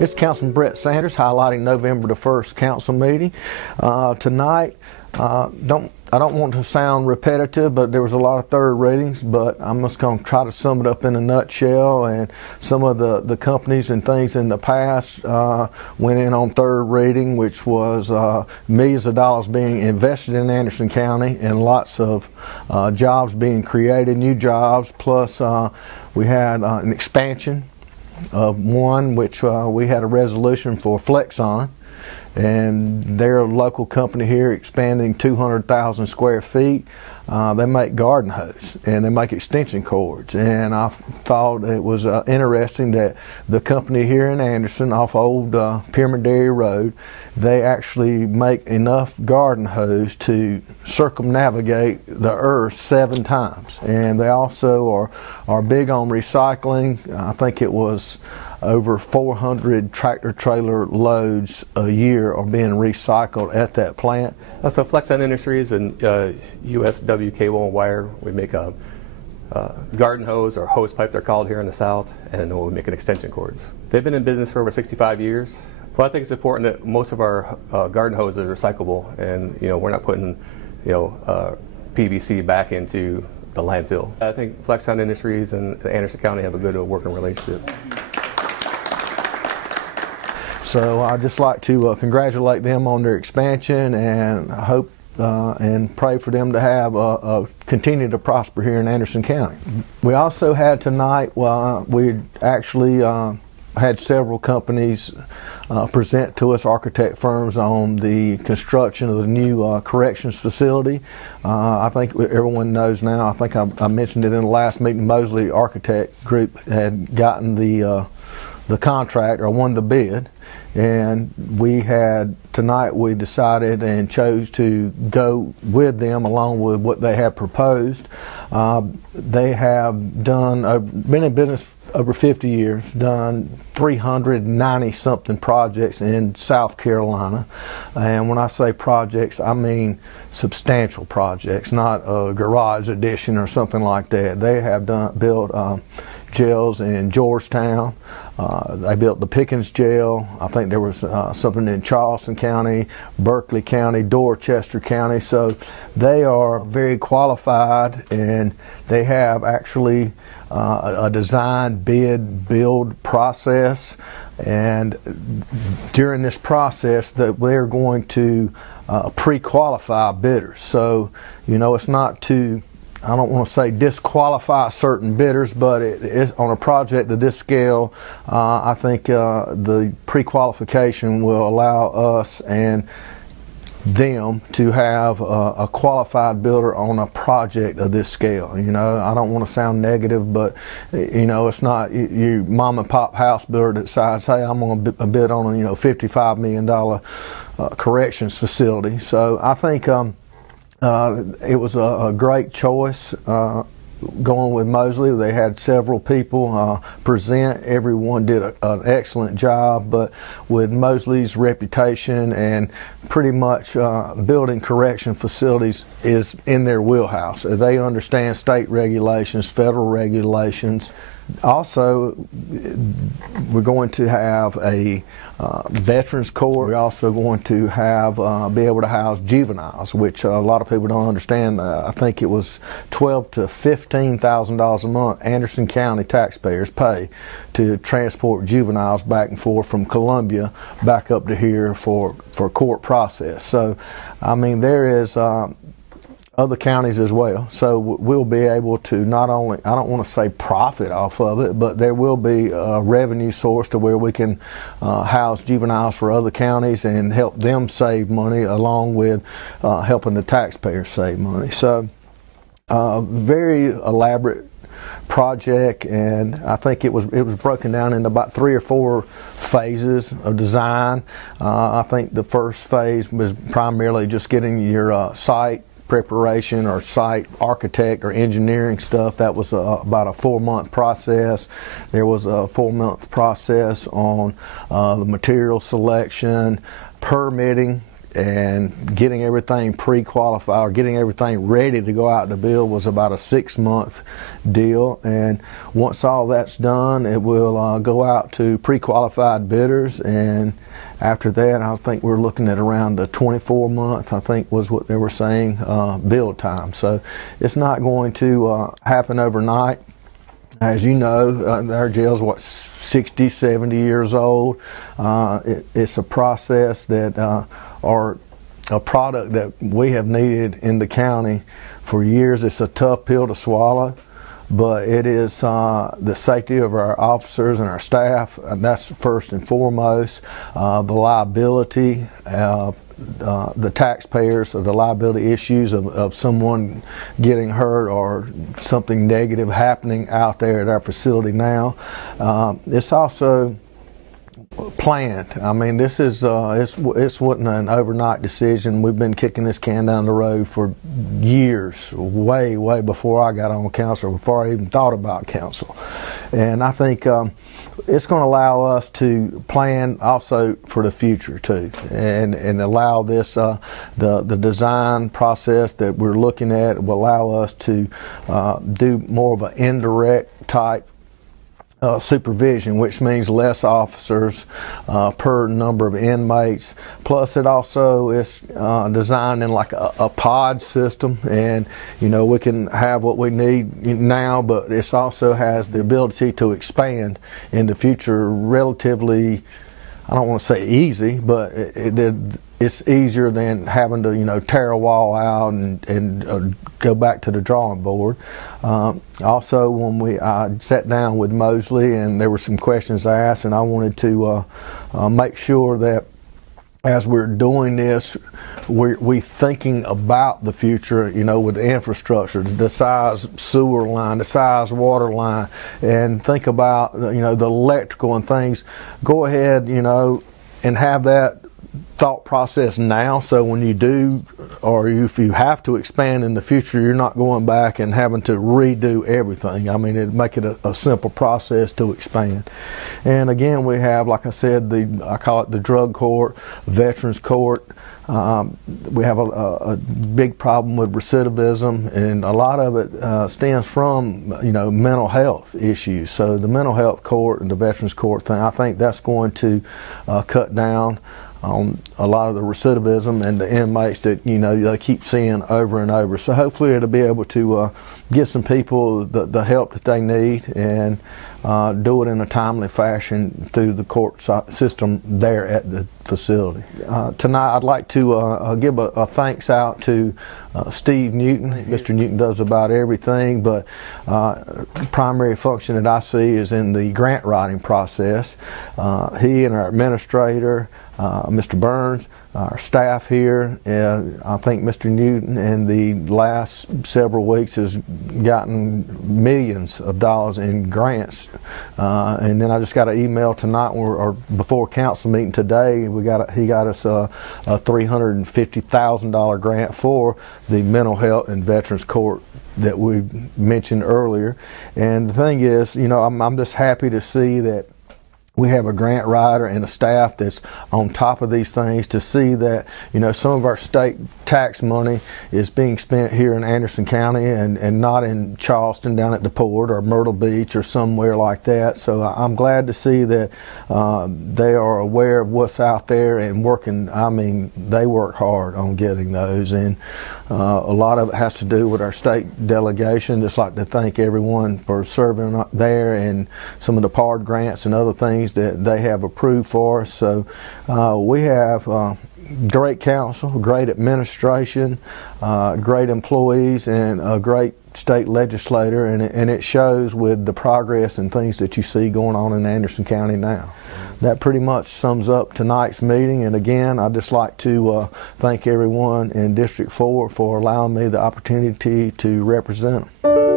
It's Councilman Brett Sanders highlighting November the 1st council meeting. Tonight, I don't want to sound repetitive, but there was a lot of third readings, but I'm just going to try to sum it up in a nutshell. And some of the companies and things in the past went in on third reading, which was millions of dollars being invested in Anderson County and lots of jobs being created, new jobs, plus we had an expansion of one, which we had a resolution for Flexon, and they're a local company here expanding 200,000 square feet. They make garden hose and they make extension cords, and I thought it was interesting that the company here in Anderson off old Pyramid Dairy Road, they actually make enough garden hose to circumnavigate the earth 7 times. And they also are big on recycling. I think it was over 400 tractor trailer loads a year are being recycled at that plant. So Flexon Industries and USW Cable and Wire, we make a garden hose, or hose pipe they're called here in the South, and we make extension cords. They've been in business for over 65 years. Well, I think it's important that most of our garden hoses are recyclable, and we're not putting PVC back into the landfill. I think Flexon Industries and Anderson County have a good working relationship. So I'd just like to congratulate them on their expansion, and I hope and pray for them to have continue to prosper here in Anderson County. We also had tonight, we actually had several companies present to us, architect firms, on the construction of the new corrections facility. I think everyone knows now, I think I mentioned it in the last meeting, Mosley Architect Group had gotten the contract, or won the bid, and tonight we decided and chose to go with them along with what they have proposed. They have been in business over 50 years, done 390 something projects in South Carolina, and when I say projects, I mean substantial projects, not a garage addition or something like that. They have built jails in Georgetown. They built the Pickens jail. I think there was something in Charleston County, Berkeley County, Dorchester County. So they are very qualified, and they have actually a design, bid, build process. And during this process, they're going to pre-qualify bidders. So it's not to, I don't want to say disqualify certain bidders, but it's on a project of this scale. I think the pre-qualification will allow us and them to have a qualified builder on a project of this scale. I don't want to sound negative, but it's not your mom and pop house builder that decides, hey, I'm going to bid on a $55 million corrections facility. So I think it was a great choice going with Mosley. They had several people present. Everyone did an excellent job, but with Mosley's reputation and pretty much building correction facilities is in their wheelhouse. They understand state regulations, federal regulations. Also, we're going to have a veterans court. We're also going to have be able to house juveniles, which a lot of people don't understand. I think it was $12,000 to $15,000 a month Anderson County taxpayers pay to transport juveniles back and forth from Columbia back up to here for court process. So, I mean, there is other counties as well, so we'll be able to not only, I don't want to say profit off of it, but there will be a revenue source to where we can house juveniles for other counties and help them save money, along with helping the taxpayers save money. So very elaborate project, and I think it was broken down into about 3 or 4 phases of design. I think the first phase was primarily just getting your site preparation or site architect or engineering stuff. That was about a 4-month process. There was a 4-month process on the material selection, permitting, and getting everything pre-qualified or getting everything ready to go out to bid was about a 6-month deal. And once all that's done, it will go out to pre-qualified bidders, and after that I think we're looking at around a 24-month, I think was what they were saying, build time. So it's not going to happen overnight. As you know, our jail's 60, 70 years old. It's a process that or a product that we have needed in the county for years. It's a tough pill to swallow, but it is the safety of our officers and our staff, and that's first and foremost. The liability, the taxpayers, of the liability issues of someone getting hurt or something negative happening out there at our facility now. It's also planned. I mean, this is it wasn't an overnight decision. We've been kicking this can down the road for years, way before I got on council, before I even thought about council. And I think it's going to allow us to plan also for the future too, and allow this the design process that we're looking at will allow us to do more of an indirect type supervision, which means less officers per number of inmates. Plus, it also is designed in like a pod system, and we can have what we need now, but it also has the ability to expand in the future relatively, I don't want to say easy, but it's easier than having to tear a wall out and go back to the drawing board. Also, when I sat down with Mosley, and there were some questions asked, and I wanted to make sure that as we're doing this, we're thinking about the future, with the infrastructure, the size sewer line, the size water line, and think about, the electrical and things. Go ahead, and have that thought process now, so when you do, or if you have to expand in the future, you're not going back and having to redo everything. I mean, it'd make it a simple process to expand. And again, we have, like I said, I call it the drug court, veterans court. We have a big problem with recidivism, and a lot of it stems from mental health issues. So the mental health court and the veterans court thing, I think that's going to cut down on a lot of the recidivism and the inmates that they keep seeing over and over. So hopefully it'll be able to get some people the help that they need, and do it in a timely fashion through the court system there at the facility. Tonight I'd like to give a thanks out to Steve Newton. Mr. Newton does about everything, but primary function that I see is in the grant writing process. He and our administrator, Mr. Burns, our staff here, and I think Mr. Newton in the last several weeks has gotten millions of dollars in grants. And then I just got an email tonight, or before council meeting today, he got us a $350,000 grant for the mental health and veterans court that we mentioned earlier. And the thing is, I'm just happy to see that we have a grant writer and a staff that's on top of these things, to see that some of our state tax money is being spent here in Anderson County and not in Charleston down at the port or Myrtle Beach or somewhere like that. So I'm glad to see that they are aware of what's out there and working. I mean, they work hard on getting those, and a lot of it has to do with our state delegation. Just like to thank everyone for serving there, and some of the PARD grants and other things that they have approved for us. So we have great council, great administration, great employees, and a great state legislator, and it shows with the progress and things that you see going on in Anderson County now. That pretty much sums up tonight's meeting, and again, I'd just like to thank everyone in District 4 for allowing me the opportunity to represent them.